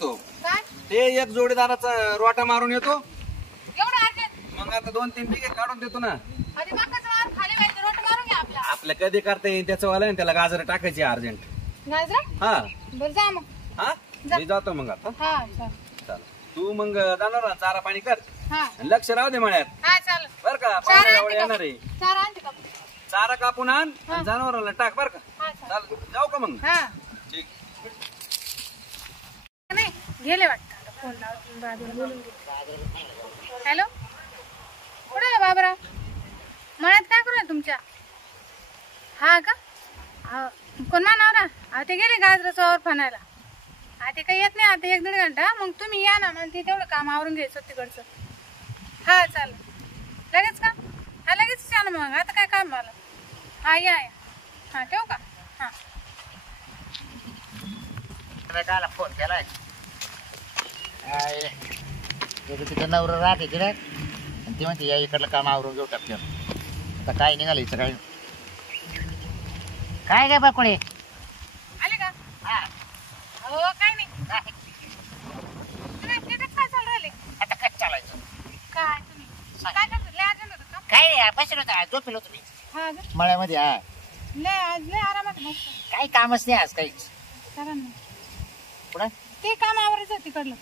ते एक जोडीदाराचा रोटा मारून येतो. एवढं अर्जंट? मग आता 2-3 बिघे काढून देतो ना. आधी मकाचा मार खाली पाहिजे, रोट मारून घ्या आपला. आपलं कधी करता येईल त्याचं वाला, त्याला गाजर टाकायची अर्जंट. गाजर? हा बरं जा मग. हा जा. मी जातो मग आता. हा चल. चल तू मग जाणार ना, चारा पाणी कर. हा लक्ष राहू दे मळ्यात हा चल. बर का. चारा पाहुणे आणते एवढे का? येणार आहे. चारा आणते का? चारा कापून आण हा. आणि जनावराला टाक बर का. हा चल. चाल जाऊ का मग. हा ठीक. नाही गेले वाटतं. फोन लावून बाजूला बोलून घे. हॅलो कुठे आहे बाबरा? मळ्यात काय करू आहे तुमच्या? हा का? कोण मानावरा? ते गेले गाजराचा वर फनायला. ते काही येत नाही आता 1-1.5 घंटा. मग तुम्ही या ना, मग ते तेवढं काम आवरून घ्यायचं तिकडचं. हा चालेल. लगेच का? हा लगेच या ना मग. आता काय काम मला. हा या या. हा ठेवू का? हा काला फोन केलाय. तिथं नवरं राहते तिकडे आणि ती म्हणते या इकडलं काम आवरून घेऊ टपक्यात. आता काय निघालं इथं काय काय काय बाकुळे आले का? हो काय नाही. तुम्ही तिथेच काय चालू राहिले? आता काय चालायचं काय तुम्ही काय करतो? लय अर्जंट होतं का? काय नाही बसलो होता झोपेलो तुम्ही हा का? मळ्यामध्ये. हा लय आरामात मस्त. काही कामच नाही आज काहीच. करा ना. पुढं ते काम आवरायचं तिकडलं.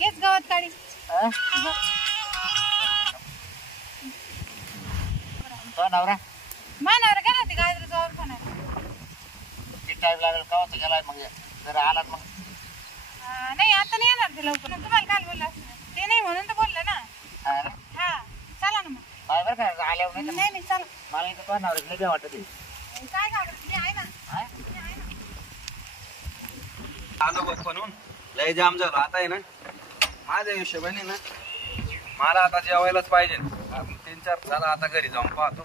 हेच गावात काढी. हा? तो नवरा मानावर गेला ते गाजराचा वर फनायला. किती टाईम लागेल का होतं गेलाय मग जर आला मग. नाही आता नाही येणार ते लवकर. तुम्हाला काल बोललं असतं. ते नाही म्हणून तर बोललं ना. हा ना? हा चला ना मग. काय बरं का आल्यावर नाही तर नाही नाही चला. मला इथं तो नवरा लय वाटत आहे. काय घाबरत? मी आहे ना. हा? मी आहे ना. आलो बघ म्हणून लय जाम झालो. आता आहे ना माझ्या हिशोबाने ना मला आता जेवायलाच पाहिजे. 3-4 झाला आता घरी जाऊन पाहतो.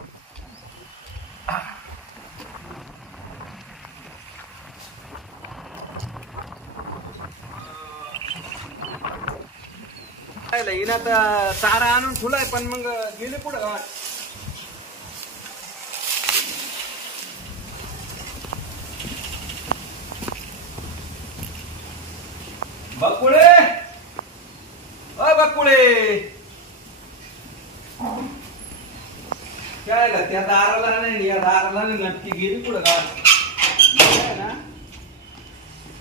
हिनं तर चारा आणून ठुलाय पण मग गेले पुढे. बकुळे अ बकुळे काय का त्या दाराला नाही, या दाराला नाही, नक्की गेली पुढे गावात ना.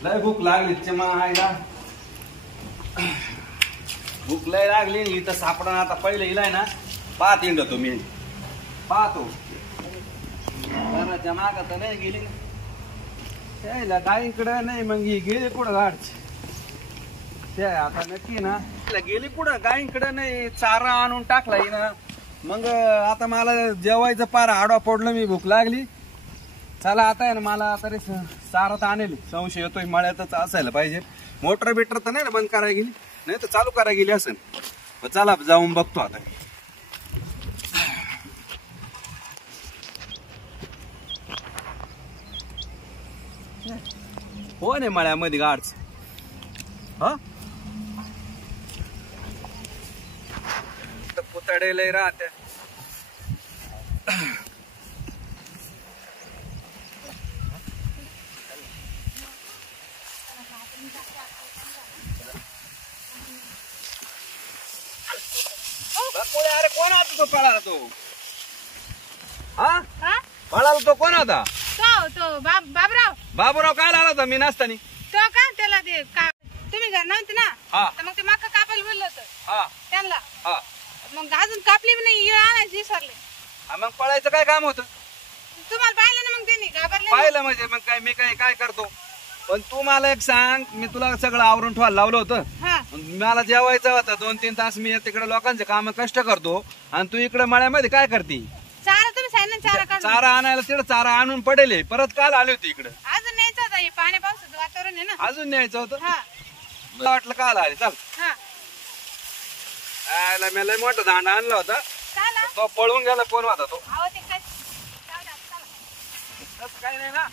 लय भूक लागली आईला. भूक लय लागली. इथं सापडा आता पहिले इलाय ना पाहत येतो मी. पाहतो घराच्या माग तर नाही गेली ना गाईकडे नाही. मग ही गेली पुढं गाडची. ते आता नक्की ना गेली पुढं गाईकडे नाही. चारा आणून टाकला ना. मग आता मला जेवायचं पार आडवा पडलं. मी भूक लागली. चला आता आहे ना मला तरी चारा तर आणेल. संशय येतोय मळ्यातच असायला पाहिजे. मोटर बिटर तर नाही ना बंद करायला गेली, नाही तर चालू करायला गेली असेल. चला जाऊन बघतो आता. हो नाही मळ्यामध्ये गाडच. हा पुतळे लय राहते. अरे कोण होता तो पळाला? तो हा पळाला तो कोण होता? तो बाबराव. बाबूराव काय आला होता मी नसतानी? तो का त्याला ते तुम्ही घर नव्हते ना. हा. तर मग ते मका कापायला बोललं होतं हा त्यांना. हा मग अजून कापली पण नाही. आणायची विसरले. मग पळायचं काय काम होतं? तुम्हाला पाहिलं ना मग त्यांनी घाबरले. पाहिलं म्हणजे मग काय मी काय करतो. पण तू मला एक सांग, मी तुला सगळं आवरून ठेवायला लावलं होतं. हा मला जेवायचं होतं. 2-3 तास मी तिकडे लोकांचे काम कष्ट करतो आणि तू इकडे मळ्यामध्ये काय करते? चारा तुम्ही सांगितलं चारा काढून. चारा आणायला तिकडे चारा आणून पडेल. परत काल आली होती इकडे. अजून न्यायचं होतं. हे पाणी पावसाचं वातावरण आहे ना. अजून न्यायचं होतं. हा मला वाटलं काल आले. चल हा मी लय मोठा दांडा आणला होता. चाला. तो पळून गेला. कोण होता तो? अहो ते काय जाऊ द्या, चला. तसं काही नाही ना.